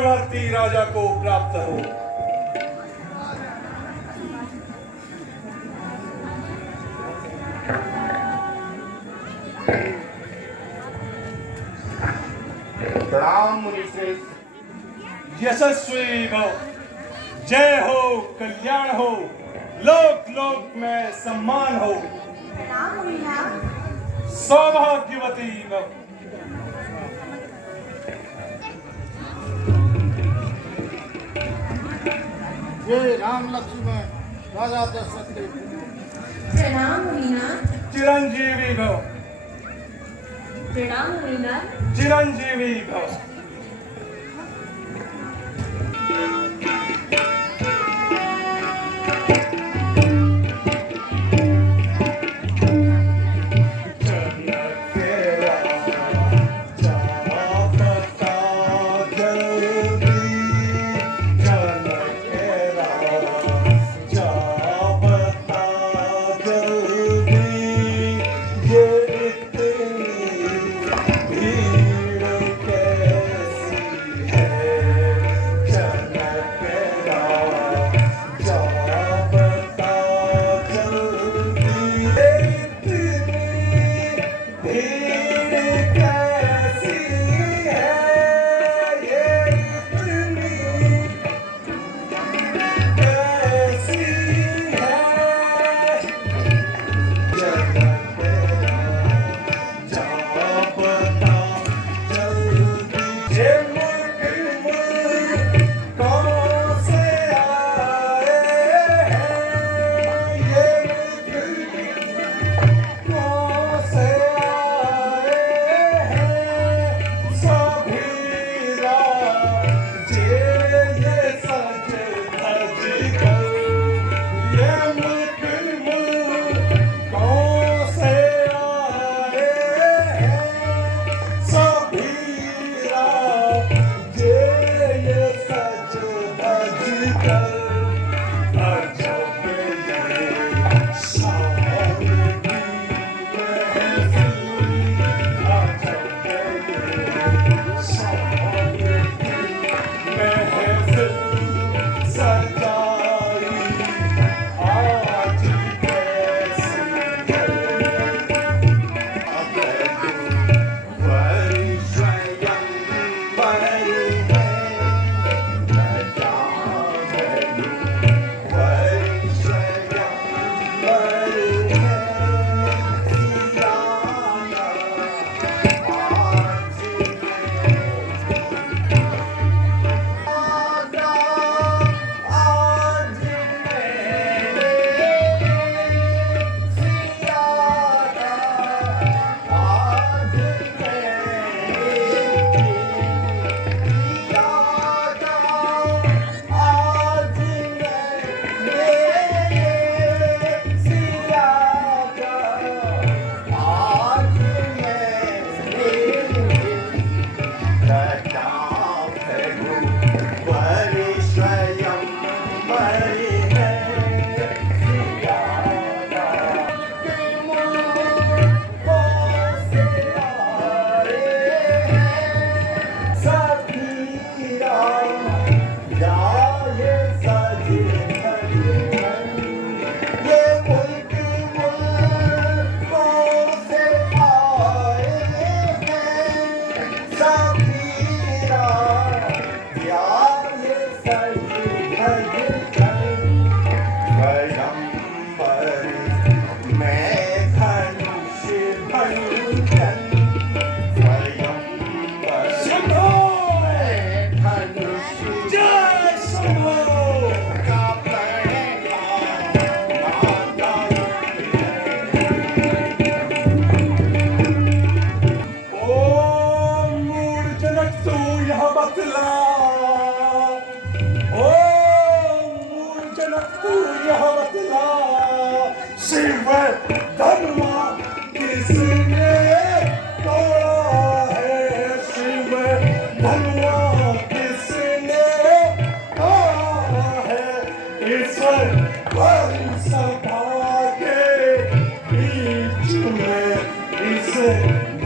भारती राजा को प्राप्त हो। प्रणाम मुनिश्रेष्ठ। यशस्वी भव, जय हो, कल्याण हो, लोक लोक में सम्मान हो। प्रणाम मुनिनाथ। सौभाग्यवती भव। जय राम लक्ष्मण राजा दशरथ के। प्रणाम मुनिनाथ। चिरंजीवी भव। प्रणाम मुनिनाथ। चिरंजीवी भव।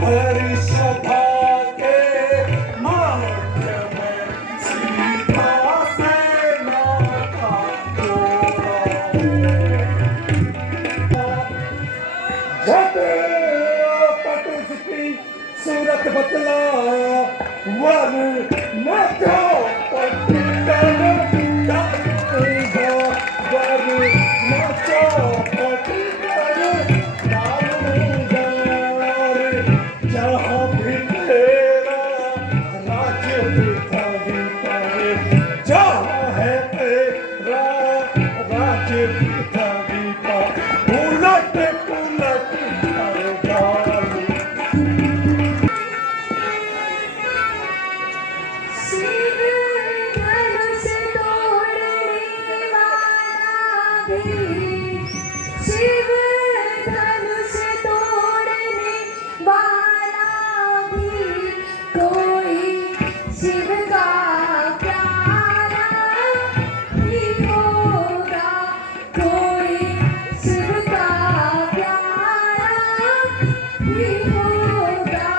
भर सभा के माध्यम सत बतलाया वर नाचो पटिकर दारूगा वर नाचो पटिकर दारूगा जहाँ भी तेरा राज्य पृथ्वी पर जहाँ है तेरा राज्य पृथ्वी पर उलट पुलट कर डाली शिव धनुष तोड़ने वाला भी शिव धनुष तोड़ने वाला भी कोई शिव का प्यारा ही होगा कोई शिव का प्यारा ही होगा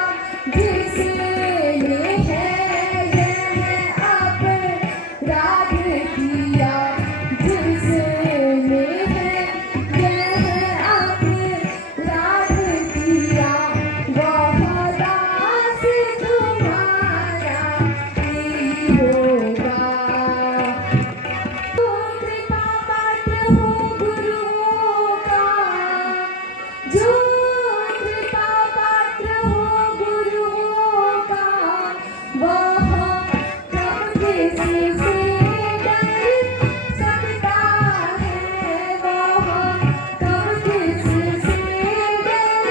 जिसने है यह अपराध किया जिसने है यह अपराध किया वह दास तुम्हारा ही होगा। कृपा पात्र हो गुरुओं का जो कृपा पात्र हो गुरुओं का वह कब किसी से डर सकता है वह कब किसी से डर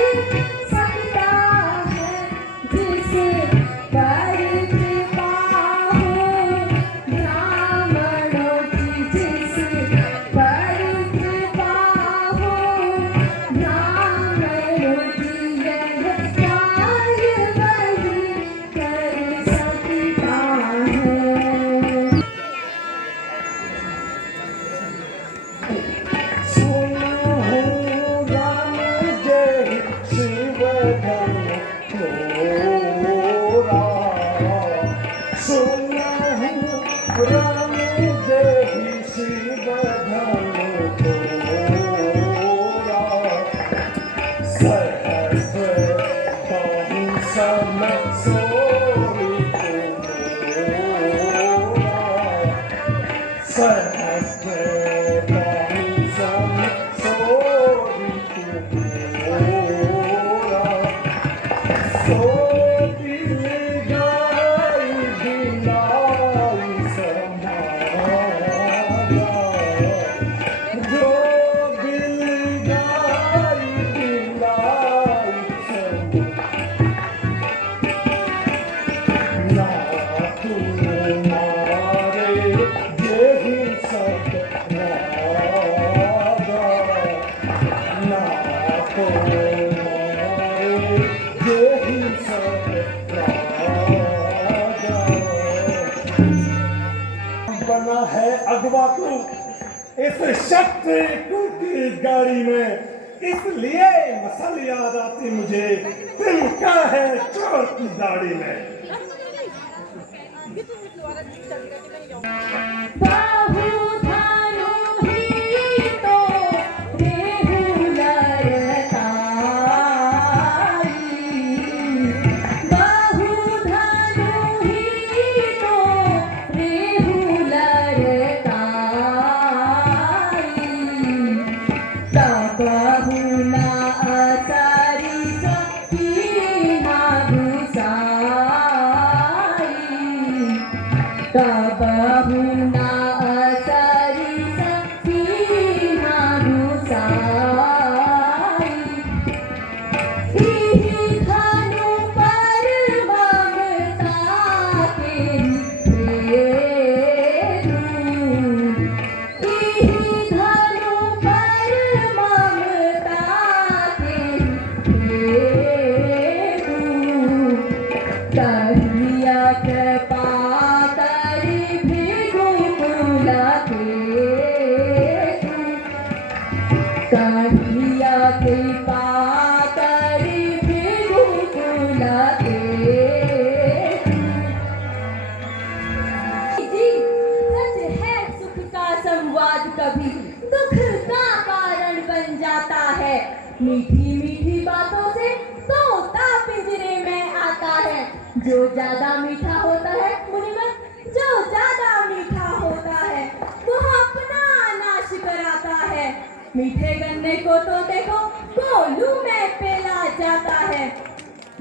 सकता है जिसे पर कृपा हो ब्राह्मणों की जिसे पर कृपा हो ब्राह्मणों की यह कार्य वही कर सकता है। सुना हूँ राम जय शिव धन थोरा सुना हूँ राम जय शिव धन थोरा सहस बहु सम सोई मोरा सहस्र बहु सम सोई मोरा सो दिल गाई दिलाई समाया जो दिल गाई दिलाई समाया ना तुम्हारे यही सब राधा ना तुम्हारे यही सब राधा बना है अगवा तू इस शक्ति की गाड़ी में इसलिए मसल याद आती मुझे तिनका है चोर की दाढ़ी में बाहु धानु ही तो रेहु लरताई बाहु धानु ही तो रेहु लरताई तबहु ना असारी सखी ना घुसाई तबहु ना असारी सखी ना घुसाई इहि धनु पर ममता तेरी हेतु इहि धनु पर ममता तेरी हेतु तहिया कृपा करि भृगुकुल केतु तहिया कृपा करि भृगुकुल केतु। जी सच है सुख का संवाद कभी दुख का कारण बन जाता है मीठी मीठी बातों से तोता पिंजरे में आता है जो ज्यादा मीठा होता है मुनिवर, जो ज्यादा मीठा होता है वो अपना नाश कराता है। मीठे गन्ने को तो देखो कोलू में पेला जाता है।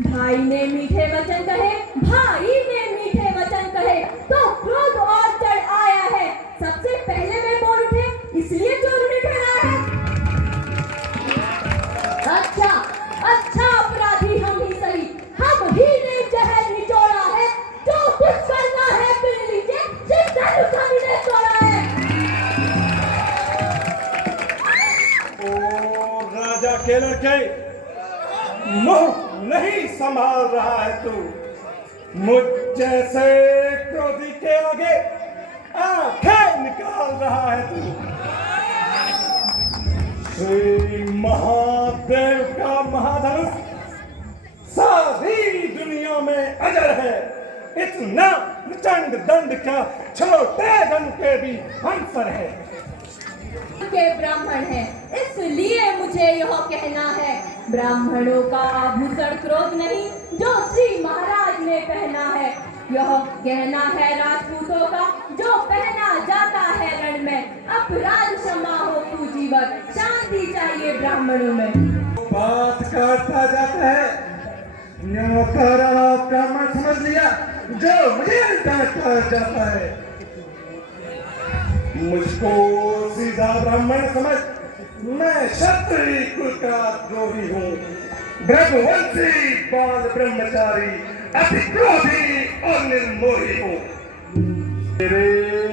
भाई ने मीठे वचन कहे, भाई ने मीठे वचन कहे तो क्रोध और चढ़ आया है। सबसे पहले वे बोल उठे, इसलिए चोर ने ठहराया है। अच्छा अच्छा अपराधी हम ही सही, हम ही ने जहर निचोड़ा है। जो कुछ करना है कर लीजिए, सिर्फ धनुष हम ही ने तोड़ा है। ओ राजा के लड़के, मुंह नहीं संभाल रहा है तू। मुझ जैसे क्रोधी के आगे आंखें निकाल रहा है तू। श्री महादेव का महाधनुष सारी दुनिया में अजर है। इतना प्रचंड दंड का छोटे गण के भी अंतर है। के ब्राह्मण है, इसलिए मुझे यह कहना है, ब्राह्मणों का आभूषण क्रोध नहीं जो श्री महाराज ने पहना है। यह गहना है राजपूतों का जो पहना जाता है रण में। अपराध क्षमा हो पूजीवत, शांति चाहिए ब्राह्मणों में। बात करता जाता है, नौकर आपका मन समझ लिया जो मुझे डांटता जाता है। मुझको सीधा ब्राह्मण समझ, मैं क्षत्रिय कुल का द्रोही हूँ। रघुवंशी बाल ब्रह्मचारी, अति क्रोधी और निर्मोही हूँ। मेरे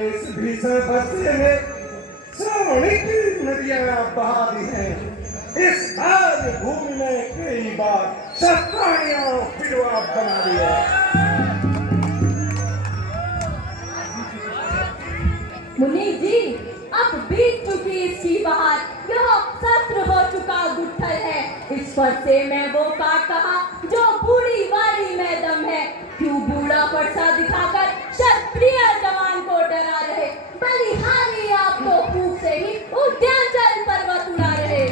इस भीषण बस्ती में श्रावणी की नदियां बहा दी हैं। इस आज भूमि में कई बार शत्राणियां पिलवा बना दिया। मुनि जी, अब बीत चुकी इसकी बहार, यह शस्त्र हो चुका गुत्थल है। इस पर से मैं वो काट कहा जो बूढ़ी वाली में दम है। क्यों बूढ़ा परसा दिखाकर क्षत्रिय जवान को डरा रहे। बलिहारी आपको फूक से ही उद्यांचल पर्वत उड़ा रहे।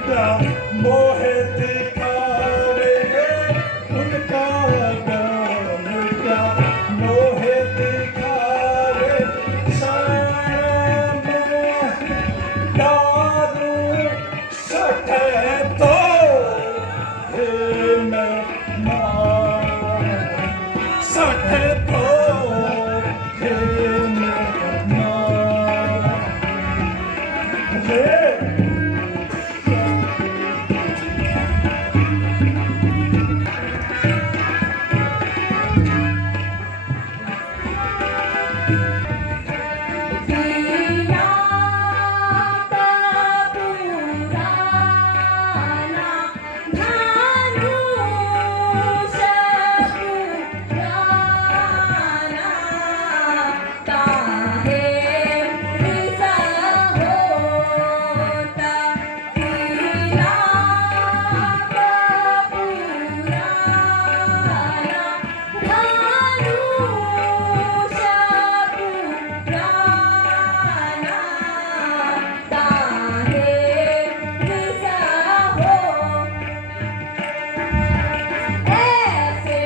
क्या मोहे दिखावे उनका ज्ञान क्या मोहे दिखावे शाम दारू सटे तो हे मेहमान सटे तो हे मेहमान हे पिया का पुराना धनुष पुराना काहे विसा होता पिया का पुराना धनुष पुराना काहे विसा हो ऐसे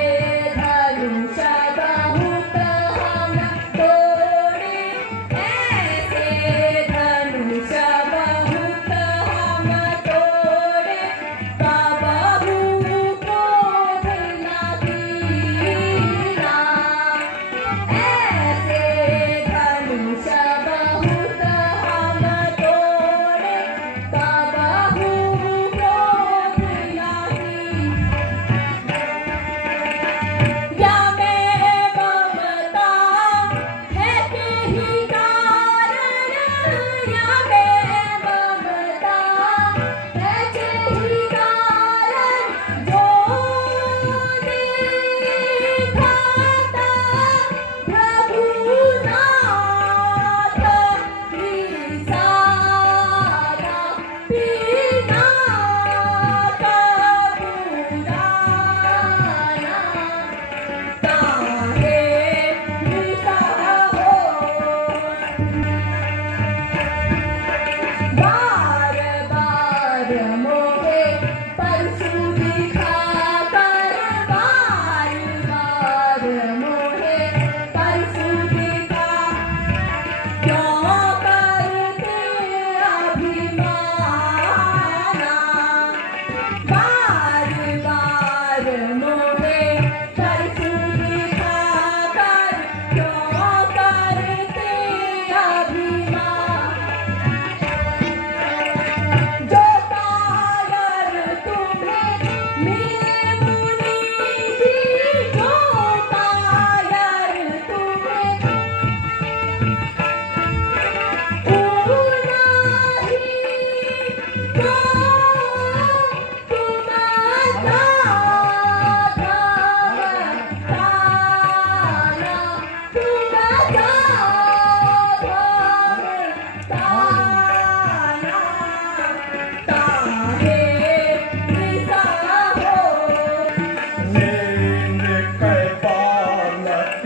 धनुष बहुत हम तोड़े ऐसे धनुष बहुत हम तोड़े बाबू क्रोध न कीना ऐसे धनुष बहुत हम तोड़े बाबू क्रोध न कीना या मैं ममता है के ही कारण या मैं ममता है के ही कारण जो दिखाता प्रभुनाथ विसारा पीना का पुराना काहे विसा हो बार बार मोहे परसू दिखा कर बार बार मोहे परसू दिखा क्यों करते अभिमाना बार बार मोहे परसू दिखा कर क्यों करते अभिमान जो कायर तुम्हें मिले मुनि जी जो कायर तुम्हें उनाही को तुम ताना तुम ताना काहे विसा हो लेने के बालक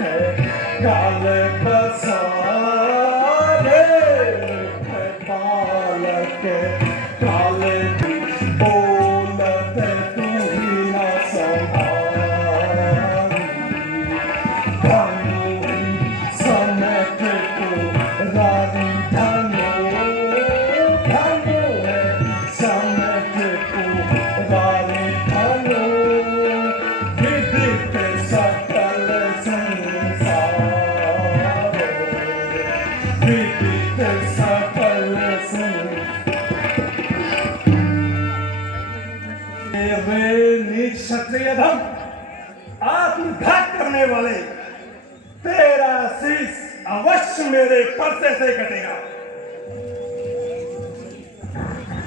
गाल बसारे के बालक गाल बोलते तू ही ना संभाली धनु ही समेट को रानी धनु धनु है समेट को रानी धनु विदित सकल संसार विदित सकल वे नीच क्षत्रिय धम आत्मघात करने वाले तेरा शीश अवश्य मेरे पर्से से कटेगा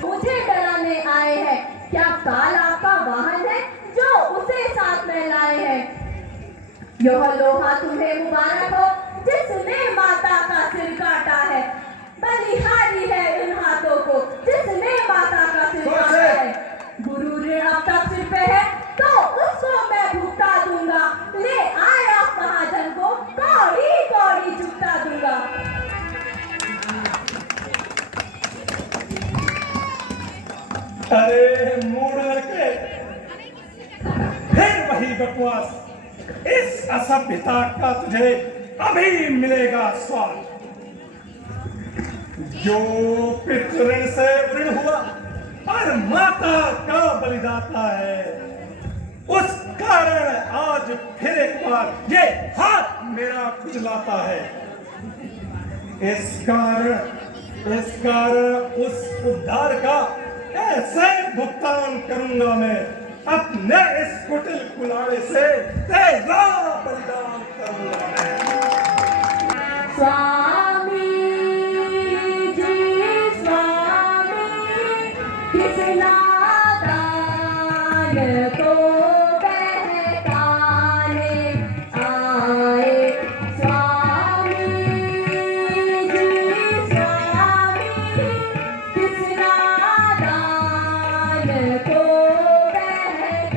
मुझे डराने आए हैं क्या काल आपका वाहन है जो उसे साथ में लाए हैं यह लोहा तुम्हें मुबारक हो जिसने माता का सिर काटा है बलिहारी है इन हाथों को जिसने माता का सिर काटा है गुरु ऋण अब तक सिर पे है तो उसको मैं भुगता दूंगा ले आए आप महाजन को कौड़ी कौड़ी चुकता दूंगा अरे मूड लड़के, फिर वही बकवास। इस असभ्यता का तुझे अभी मिलेगा स्वाद। जो पितृ से ऋण हुआ और माता का बलिदाता है, उस कारण आज फिर एक बार ये हाथ मेरा खुजलाता है। इस कारण उस उद्धार का ऐसे भुगतान करूंगा मैं, अपने इस कुटिल कुलाड़े से तेरा बलिदान करूंगा मैं। स्वामी जी स्वामी, किस नादान को बहकाने आए। स्वामी जी स्वामी, किस नादान को बहकाने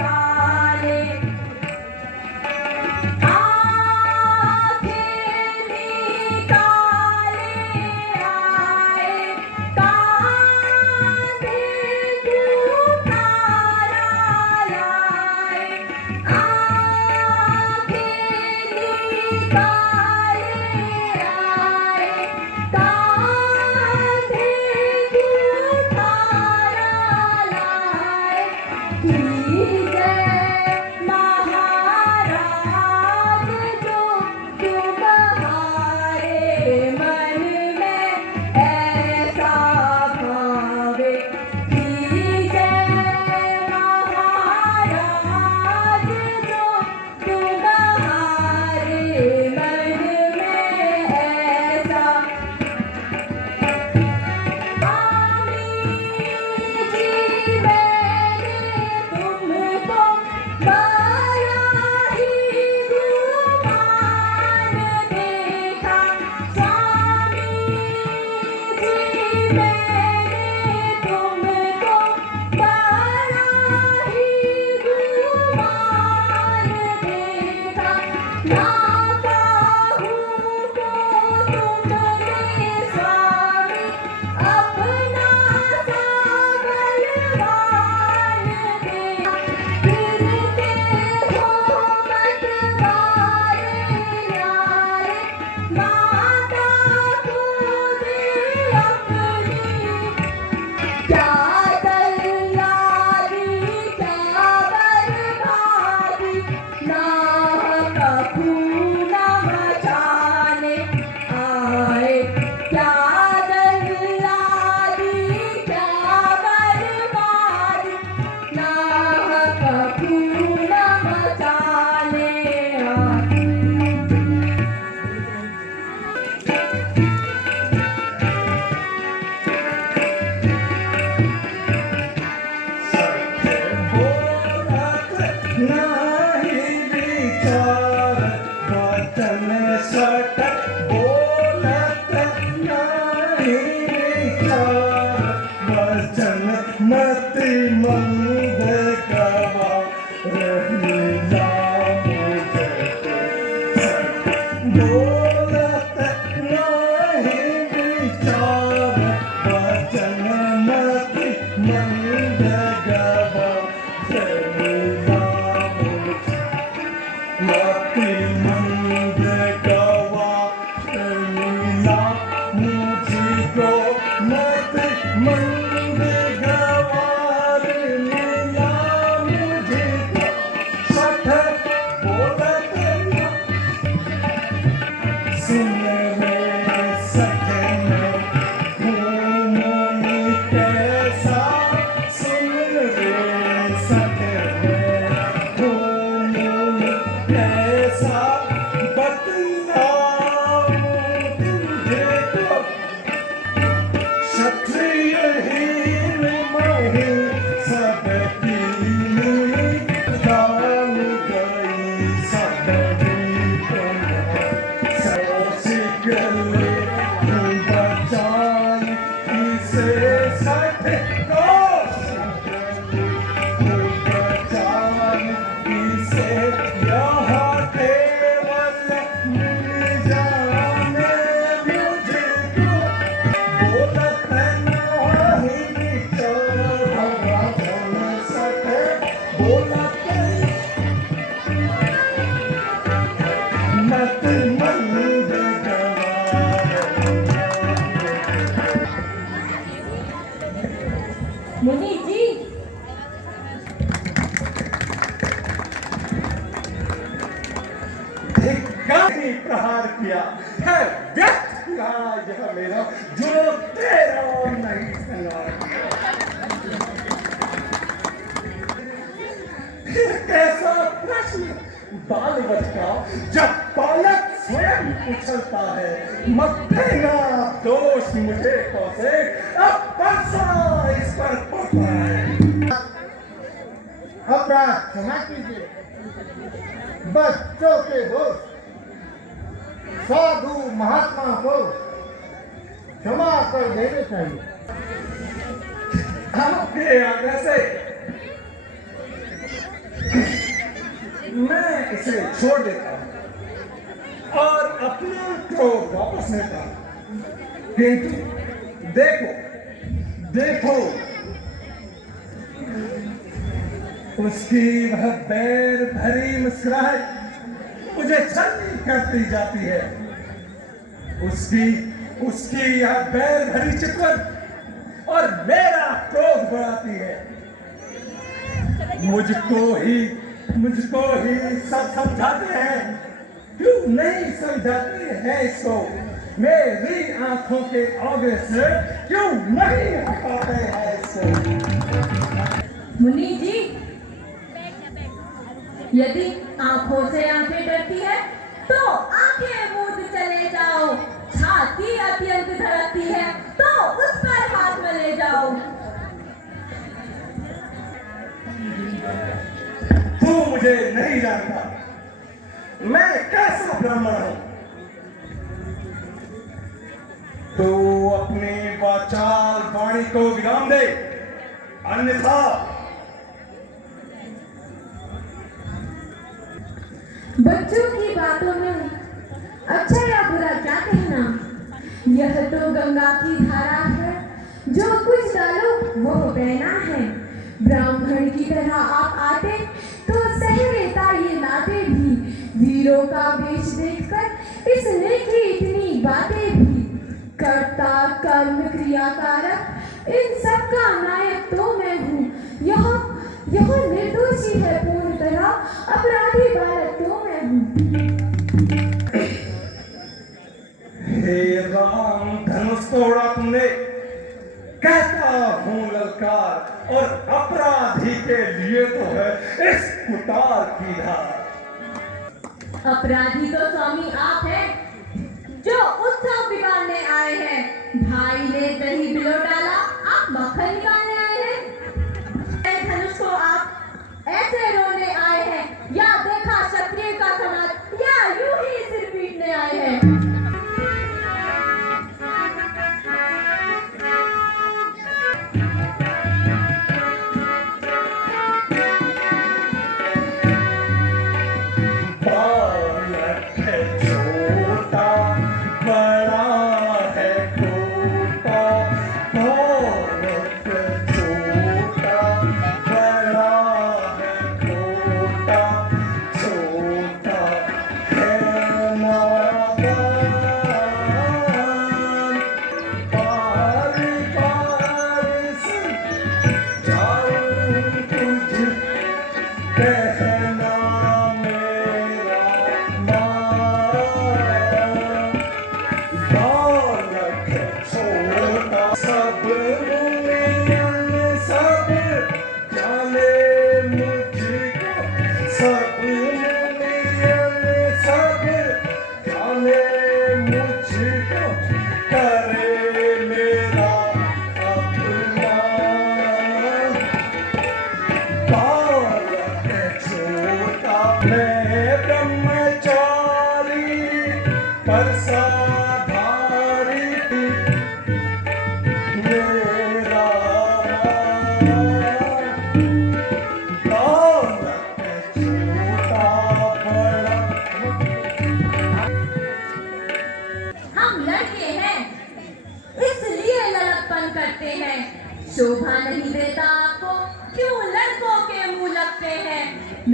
बोला तेरी मत मंद मुनि जी, धिक्कारी प्रहार किया है, व्यक्त किया यह मेरा जो तेरा नहीं संगार किया। फिर कैसा प्रश्न बालवत का जब बालक स्वयं उछलता है, मत देना दोष मुझे कौसे, अब बरसा इस पर पड़ता है। अपराध क्षमा कीजिए, बच्चों के दोष साधु महात्मा को क्षमा कर देने चाहिए। आपके आग्रह से मैं इसे छोड़ देता हूं और अपना क्रोध वापस लेता हूं, किंतु देखो देखो उसकी वह बैर भरी मुस्कुराहट मुझे छलनी करती जाती है। उसकी यह बैर भरी चितवन और मेरा क्रोध बढ़ाती है। मुझको ही सब समझाते हैं, क्यों नहीं समझाते हैं इसको? मेरी आंखों के आगे से क्यों नहीं हटाते हैं इसको? मुनि जी, यदि आंखों से आंखें डरती है तो आंखें मूंद चले जाओ। छाती अत्यंत धड़कती है तो उस पर हाथ में ले जाओ। तू मुझे नहीं जानता, मैं कैसा ब्राह्मण हूं। तू अपनी वाचाल वाणी को विराम दे, अन्यथा बच्चों की बातों में अच्छा या बुरा क्या कहना। यह तो गंगा की धारा है, जो कुछ डालो वो बहना है। ब्राह्मण की तरह आप आते तो सह लेता ये लाते भी। वीरों का वेश देखकर इसने की इतनी बातें भी। कर्ता कर्म क्रिया कारक इन सब का नायक तो मैं हूँ। यह निर्दोषी है पूर्ण तरह, अपराधी बालक तो मैं हूँ। हे राम, धनुष तोड़ा तुमने, कहता हूँ ललकार, और अपराधी के लिए तो है इस कुटार की धार। अपराधी तो स्वामी आप हैं, जो उत्सव बिगाड़ने आए हैं। भाई ने दही बिलो डाला, आप मक्खन निकालने आए हैं। धनुष को आप ऐसे रोने आए हैं, या देखा क्षत्रिय का समाज, या यूं ही सिर पीटने आए हैं। बालक है छोटा, बड़ा है खोटा, बहुत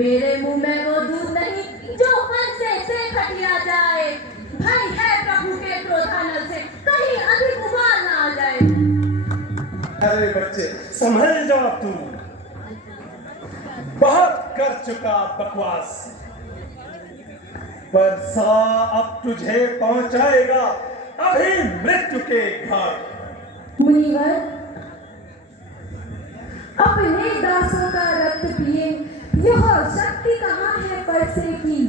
मेरे मुंह में वो दूध नहीं जो फंसे से खटिया जाए। भय है प्रभु के क्रोधानल से, कहीं अधिक उबाल ना आ जाए। अरे बच्चे संभल जाओ, तू बहुत कर चुका बकवास, पर सा अब तुझे पहुंचाएगा अभी मृत्यु के घाट। मुनिवर, अपने दासों का रक्त पिए, यह शक्ति कहाँ है परसे की।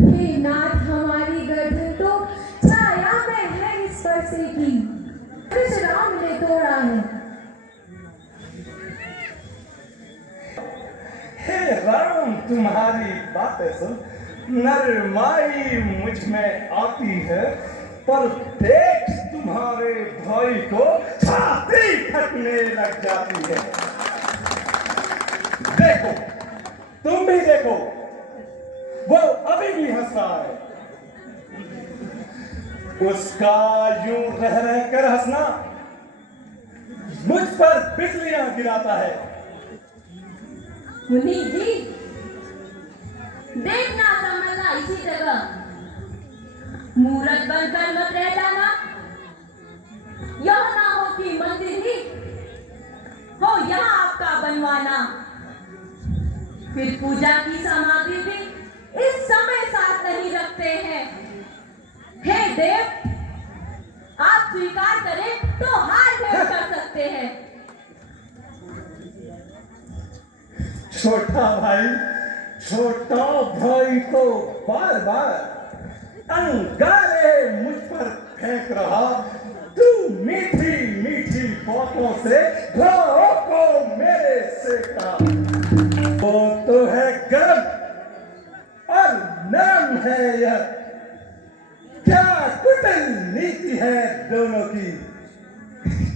हे नाथ, हमारी गर्दन तो छाया में है इस परसे की, राम ने तोड़ा है। हे राम, तुम्हारी बातें सुन, नरमाई मुझ में आती है, पर देख तुम्हारे भाई को छाती फटने लग जाती है। देखो, तुम भी देखो, वो अभी भी हंस रहा है। उसका यूं रह रह कर हंसना मुझ पर बिजलियां गिराता है। मुनि जी, देखना संभलना इसी जगह, मूरत बनकर मत रह जाना। यह ना हो कि मंदिर ही हो यहाँ आपका बनवाना। फिर पूजा की सामग्री भी इस समय साथ नहीं रखते हैं। हे देव, आप स्वीकार करें तो हार भेंट कर सकते हैं। छोटा भाई तो बार बार अंगारे मुझ पर फेंक रहा। तू मीठी मीठी बातों से घाव को मेरे सेका। वो तो है गर्म और नरम है यह, क्या कुटिल नीति है दोनों की।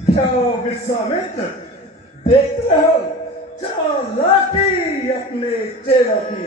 क्यों विश्वामित्र, देखते रहो चालाकी अपने चेलों की।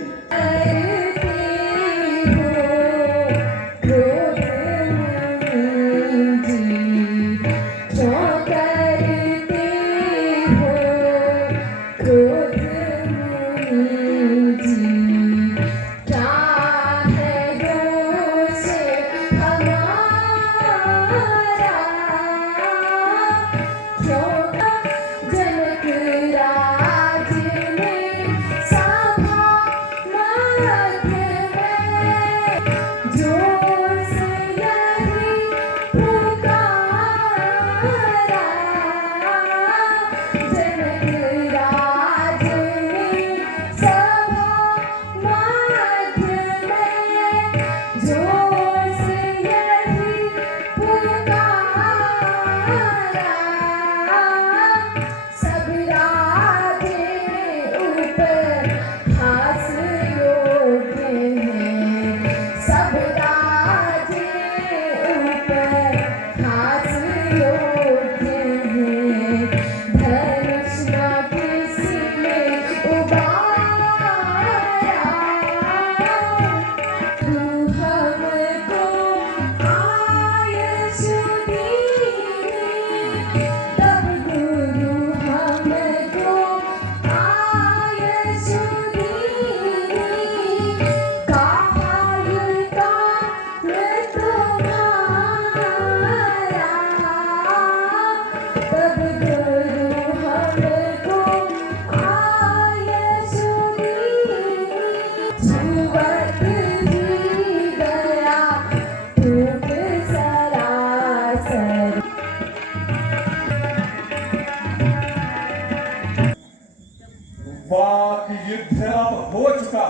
वाक युद्ध अब हो चुका,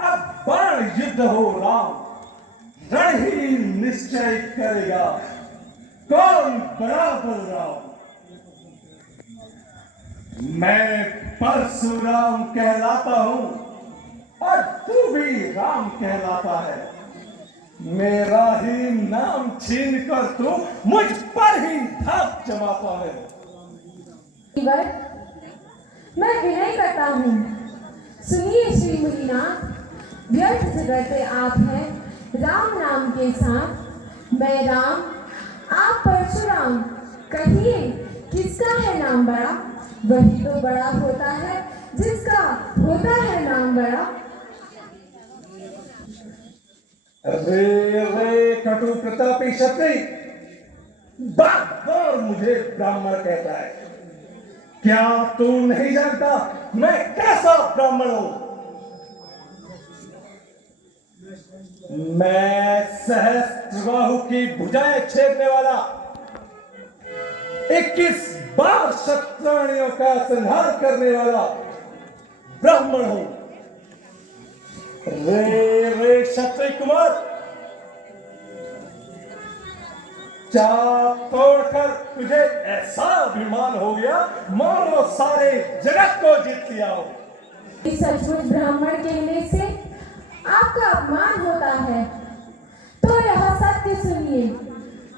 अब बाण युद्ध हो राम। रण ही निश्चय करेगा कौन बड़ा बलराम। मैं परशुराम कहलाता हूं और तू भी राम कहलाता है। मेरा ही नाम छीन कर तू मुझ पर ही धाक जमाता है। मैं विनय करता हूँ, सुनिए श्री मुनिनाथ, व्यर्थ झगड़ते आप हैं राम नाम के साथ। मैं राम, आप परशुराम, कहिए किसका है नाम बड़ा। वही तो बड़ा होता है जिसका होता है नाम बड़ा। रे रे कटु प्रतापी क्षत्रिय, बार बार मुझे ब्राह्मण कहता है। क्या तू नहीं जानता मैं कैसा ब्राह्मण हूं? मैं सहस्त्रबाहु की भुजाएं छेदने वाला, 21 बार शत्राणियों का संहार करने वाला ब्राह्मण हूं। रे रे क्षत्रिय कुमार, चाप तोड़कर तुझे ऐसा अभिमान हो गया मानो सारे जगत को जीत लिया हो। सचमुच ब्राह्मण कहने से आपका अपमान होता है तो यह सत्य सुनिए,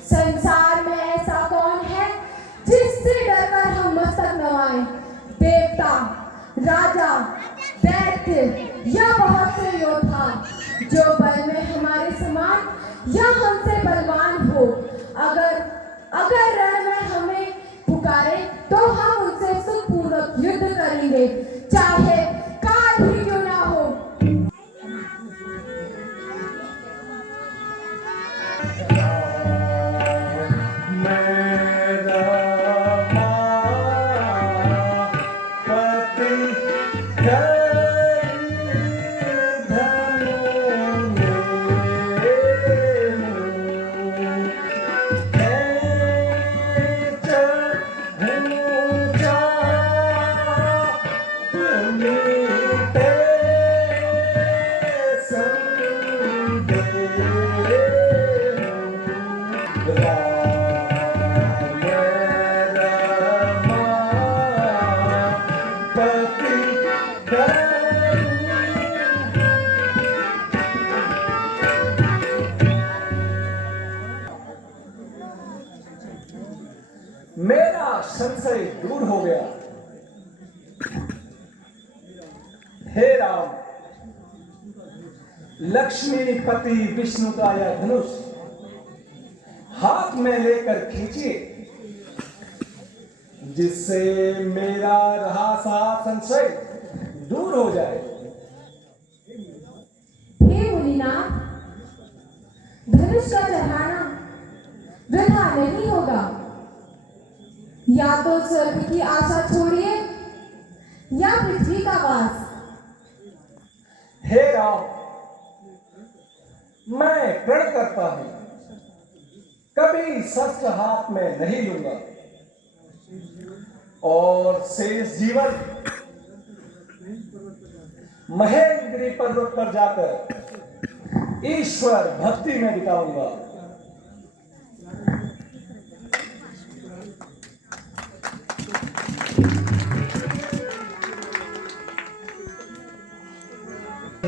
संसार में ऐसा कौन है जिससे डरकर हम मस्तक नवाएं? देवता, राजा, दैत्य या बहुत से योद्धा जो बल में हमारे समान या हमसे बलवान हो, अगर रण में हमें पुकारे तो हम उनसे सुखपूर्वक युद्ध करेंगे, चाहे काल ही क्यों ना हो। मेरा संशय दूर हो गया। हे राम, लक्ष्मीपति विष्णु का यह धनुष हाथ में लेकर खींचिए, जिससे मेरा रहा सा संशय दूर हो जाए। हे मुनिनाथ, धनुष का चढ़ाना वृथा नहीं होगा। या तो स्वर्ग की आशा छोड़िए या पृथ्वी का वास। हे राम, मैं प्रण करता हूं कभी शस्त्र हाथ में नहीं लूंगा और शेष जीवन महेंद्री पर्वत पर जाकर ईश्वर भक्ति में बिताऊंगा।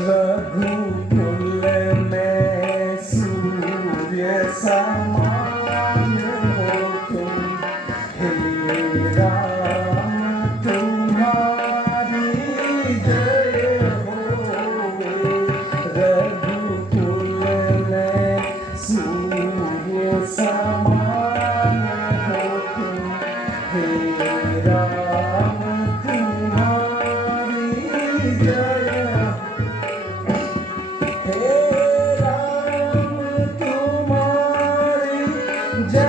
रघुकुल में सूर्य समान हो तुम, हे राम तुम्हारी जय हो। रघुकुल में सूर्य समान हो तुम, हे राम तुम्हारी जय। जय